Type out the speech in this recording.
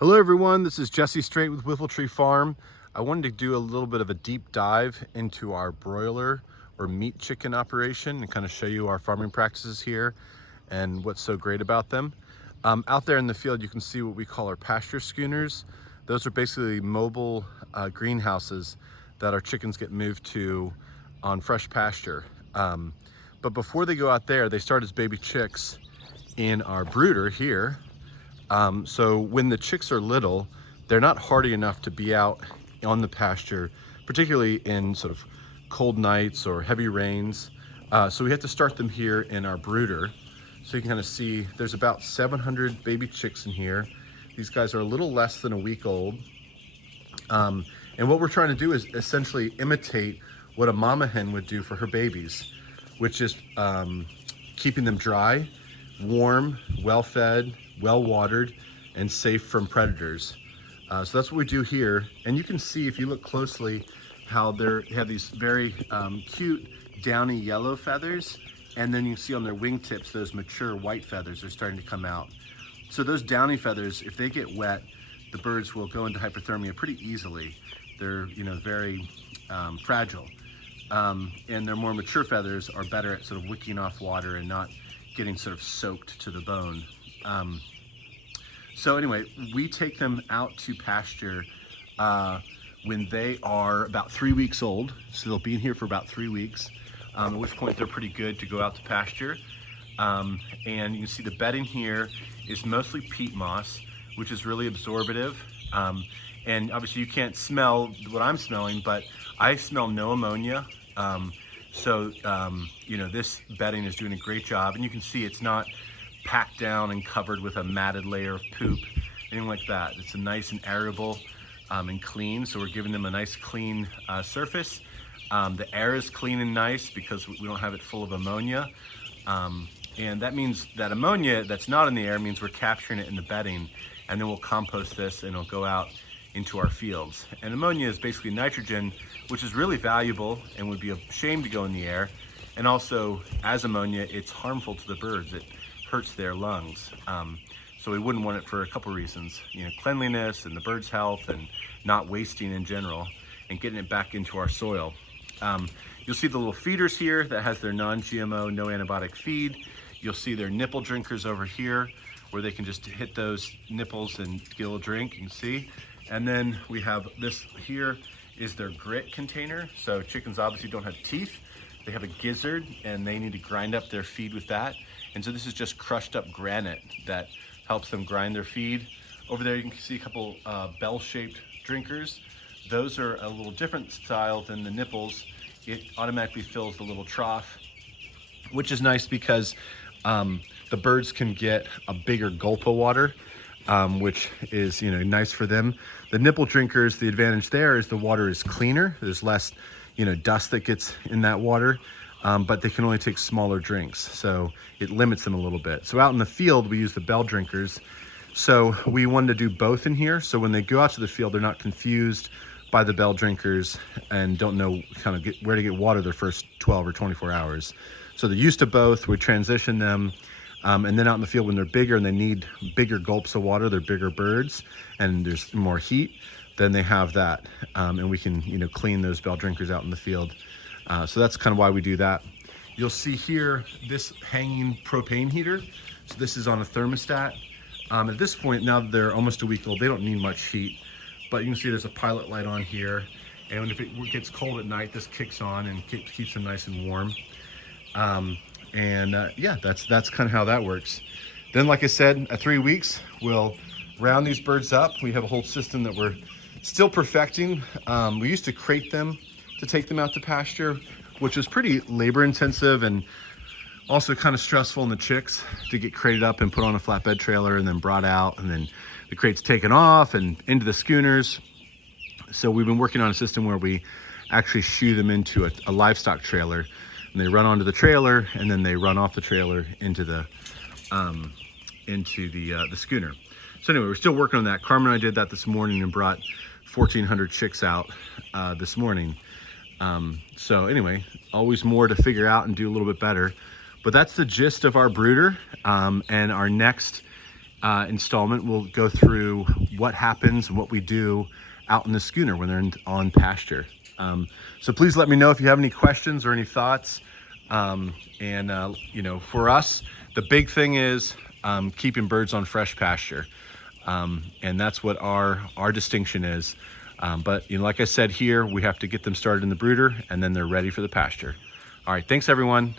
Hello everyone, this is Jesse Straight with Whiffletree Farm. I wanted to do a little bit of a deep dive into our broiler or meat chicken operation and kind of show you our farming practices here and what's so great about them. Out there in the field you can see what we call our pasture schooners. Those are basically mobile greenhouses that our chickens get moved to on fresh pasture. But before they go out there, they start as baby chicks in our brooder here. So when the chicks are little, they're not hardy enough to be out on the pasture, particularly in sort of cold nights or heavy rains. So we have to start them here in our brooder. So you can kind of see there's about 700 baby chicks in here. These guys are a little less than a week old. And what we're trying to do is essentially imitate what a mama hen would do for her babies, which is keeping them dry, warm, well-fed, well-watered, and safe from predators. So that's what we do here. And you can see, if you look closely, how they have these very cute downy yellow feathers, and then you see on their wingtips those mature white feathers are starting to come out. So those downy feathers, if they get wet, the birds will go into hypothermia pretty easily. They're very fragile. And their more mature feathers are better at sort of wicking off water and not getting sort of soaked to the bone. So anyway, we take them out to pasture when they are about 3 weeks old. So they'll be in here for about 3 weeks, at which point they're pretty good to go out to pasture. And you can see the bedding here is mostly peat moss, which is really absorbative. And obviously you can't smell what I'm smelling, but I smell no ammonia. This bedding is doing a great job, and you can see it's not packed down and covered with a matted layer of poop, anything like that. It's a nice and arable and clean, so we're giving them a nice clean surface. The air is clean and nice because we don't have it full of ammonia. And that means that ammonia that's not in the air means we're capturing it in the bedding, and then we'll compost this and it'll go out into our fields. And ammonia is basically nitrogen, which is really valuable and would be a shame to go in the air. And also, as ammonia, it's harmful to the birds. It hurts their lungs. So we wouldn't want it for a couple reasons. Cleanliness and the bird's health and not wasting in general, and getting it back into our soil. You'll see the little feeders here that has their non-GMO, no antibiotic feed. You'll see their nipple drinkers over here where they can just hit those nipples and get a little drink, you can see. And then we have this here is their grit container. So chickens obviously don't have teeth. They have a gizzard and they need to grind up their feed with that. And so this is just crushed up granite that helps them grind their feed. Over there you can see a couple bell-shaped drinkers. Those are a little different style than the nipples. It automatically fills the little trough, which is nice because the birds can get a bigger gulp of water, which is nice for them. The nipple drinkers, the advantage there is the water is cleaner. There's less dust that gets in that water, but they can only take smaller drinks, so it limits them a little bit. So out in the field we use the bell drinkers. So we wanted to do both in here, so when they go out to the field they're not confused by the bell drinkers and don't know where to get water their first 12 or 24 hours. So they're used to both. We transition them. And then out in the field when they're bigger and they need bigger gulps of water, they're bigger birds and there's more heat, then they have that. And we can clean those bell drinkers out in the field. So that's kind of why we do that. You'll see here this hanging propane heater. So this is on a thermostat. At this point, now that they're almost a week old, they don't need much heat, but you can see there's a pilot light on here. And if it gets cold at night, this kicks on and keeps them nice and warm. Yeah, that's kind of how that works. Then, like I said, at 3 weeks, we'll round these birds up. We have a whole system that we're still perfecting. We used to crate them to take them out to pasture, which was pretty labor intensive and also kind of stressful in the chicks to get crated up and put on a flatbed trailer and then brought out, and then the crates taken off and into the schooners. So we've been working on a system where we actually shoe them into a livestock trailer, and they run onto the trailer and then they run off the trailer into the schooner. So anyway, we're still working on that. Carmen and I did that this morning and brought 1,400 chicks out this morning. So anyway, always more to figure out and do a little bit better. But that's the gist of our brooder. And our next installment, we'll go through what happens and what we do out in the schooner when they're on pasture. So please let me know if you have any questions or any thoughts. You know, for us, the big thing is keeping birds on fresh pasture. And that's what our distinction is. But you know, like I said here, we have to get them started in the brooder and then they're ready for the pasture. All right, thanks everyone.